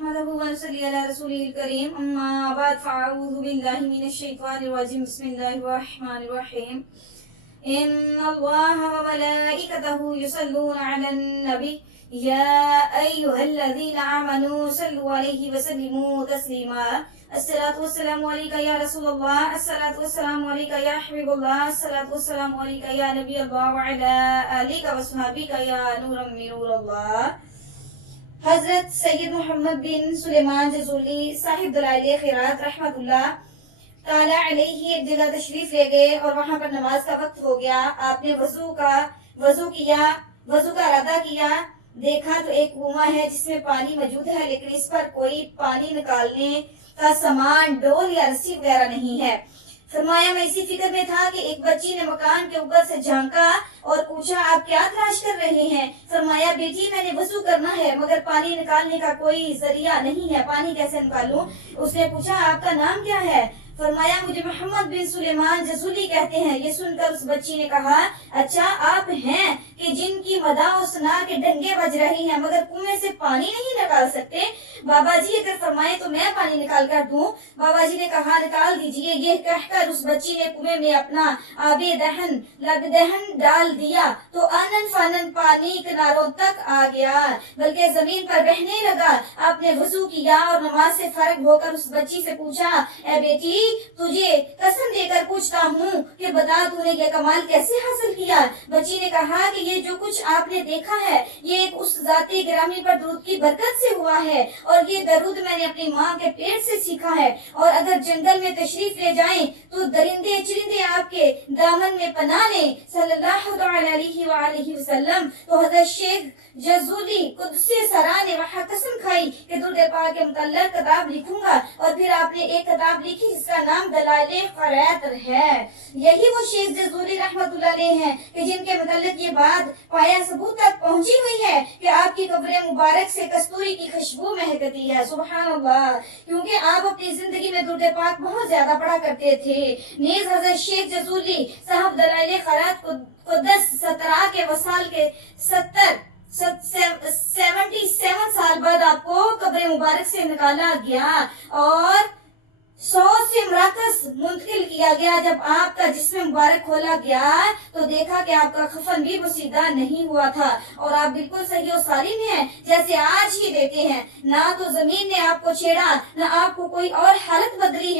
نحمده ونصلي على رسوله الكريم أما بعد فأعوذ بالله من الشيطان الرجيم بسم الله الرحمن الرحيم إن الله وملائكته يصلون على النبي يا أيها الذين آمنوا صلوا عليه وسلموا تسليما الصلاة والسلام عليك يا رسول الله الصلاة والسلام عليك يا حبيب الله الصلاة والسلام عليك يا نبي الله وعلى آلك وصحبك يا نور من نور الله. حضرت سید محمد بن سلیمان جزولی صاحب دلائل خیرات رحمت اللہ تعالی علیہ ایک جگہ تشریف لے گئے اور وہاں پر نماز کا وقت ہو گیا. آپ نے وضو کا ارادہ کیا. دیکھا تو ایک کنواں ہے جس میں پانی موجود ہے لیکن اس پر کوئی پانی نکالنے کا سامان ڈول یا رسی وغیرہ نہیں ہے. فرمایا میں اسی فکر میں تھا کہ ایک بچی نے مکان کے اوپر سے جھانکا اور پوچھا آپ کیا تلاش کر رہے ہیں؟ فرمایا بیٹی میں نے وضو کرنا ہے مگر پانی نکالنے کا کوئی ذریعہ نہیں ہے, پانی کیسے نکالوں؟ اس نے پوچھا آپ کا نام کیا ہے؟ فرمایا مجھے محمد بن سلیمان جزولی کہتے ہیں. یہ سن کر اس بچی نے کہا اچھا آپ ہیں کہ جن کی مداح و ثنا کے ڈنگے بج رہی ہیں مگر کنویں سے پانی نہیں نکال سکتے؟ بابا جی اگر فرمائے تو میں پانی نکال کر دوں. بابا جی نے کہا نکال دیجئے. یہ کہہ کر اس بچی نے کنویں میں اپنا آب دہن ڈال دیا تو آنن فانن پانی کناروں تک آ گیا بلکہ زمین پر بہنے لگا. آپ نے وضو کیا اور نماز سے فارغ ہو کر اس بچی سے پوچھا اے بیٹی تجھے قسم دے کر پوچھتا ہوں کہ بتا تو نے یہ کمال کیسے حاصل کیا؟ بچی نے کہا کہ یہ جو کچھ آپ نے دیکھا ہے یہ ایک اس ذات گرامی پر درود کی برکت سے ہوا ہے اور یہ درود میں نے اپنی ماں کے پیٹ سے سیکھا ہے. اور اگر جنگل میں تشریف لے جائیں تو درندے چرندے آپ کے دامن میں پناہ لیں صلی اللہ علیہ وآلہ وسلم. تو حضرت شیخ جزولی قدسی سرا نے وہاں قسم کھائی کہ درود پاک کے متعلق کتاب لکھوں گا اور پھر آپ نے ایک کتاب لکھی جس کا نام دلائل خیرات ہے. یہی وہ شیخ جزولی رحمت اللہ علیہ ہیں کہ جن کے متعلق یہ بات پایا ثبوت تک پہنچی ہوئی ہے کہ آپ کی قبر مبارک سے کستوری کی خوشبو مہکتی ہے. سبحان اللہ. کیونکہ آپ اپنی زندگی میں درود پاک بہت زیادہ پڑھا کرتے تھے. نیز حضرت شیخ جزولی صاحب دلائل خیرات قدس 17 کے وصال کے 77 سال بعد آپ کو قبر مبارک سے نکالا گیا اور 100 سے مراکز منتقل کیا گیا. جب آپ کا جسم مبارک کھولا گیا تو دیکھا کہ آپ کا کفن بھی بسیدہ نہیں ہوا تھا اور آپ بالکل صحیح و سالم ہیں جیسے آج ہی دیتے ہیں. نہ تو زمین نے آپ کو چھیڑا نہ آپ کو کوئی اور حالت بدلی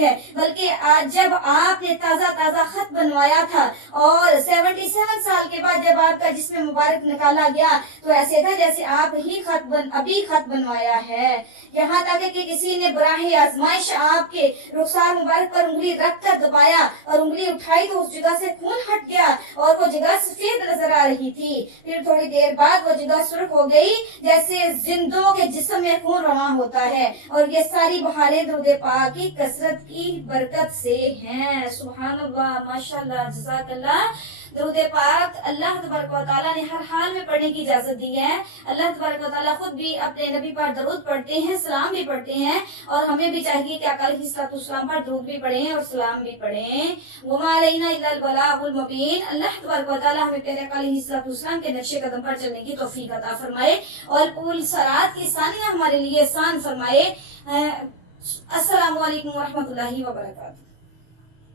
ہے بلکہ آج جب آپ نے تازہ خط بنوایا تھا اور 77 سال کے بعد جب آپ کا جسم مبارک نکالا گیا تو ایسے تھا جیسے آپ ہی ابھی خط بنوایا ہے. یہاں تک کہ کسی نے براہ آزمائش آپ کے رخسار مبارک پر انگلی رکھ کر دبایا اور انگلی اٹھائی تو اس جگہ سے خون ہٹ گیا اور وہ جگہ سفید نظر آ رہی تھی. پھر تھوڑی دیر بعد وہ جگہ سرخ ہو گئی جیسے زندوں کے جسم میں خون رواں ہوتا ہے اور یہ ساری بہاریں درود پاک کی کثرت کی برکت سے ہیں. سبحان اللہ ماشاءاللہ جزاک اللہ. درود پاک اللہ تبارک و تعالیٰ نے ہر حال میں پڑھنے کی اجازت دی ہے. اللہ تبارک و تعالیٰ خود بھی اپنے نبی پر درود پڑھتے ہیں, سلام بھی پڑھتے ہیں اور ہمیں بھی چاہیے کہ آقا علیہ الصلوۃ والسلام پر درود بھی پڑھیں اور سلام بھی پڑھیں. وما علینا الا البلاغ المبین. اللہ تبارک و تعالیٰ ہمیں پیارے آقا علیہ الصلوۃ والسلام کے نقش قدم پر چلنے کی توفیق عطا فرمائے اور پول صراط کی ثانیہ ہمارے لیے آسان فرمائے. السلام علیکم ورحمۃ اللہ وبرکاتہ.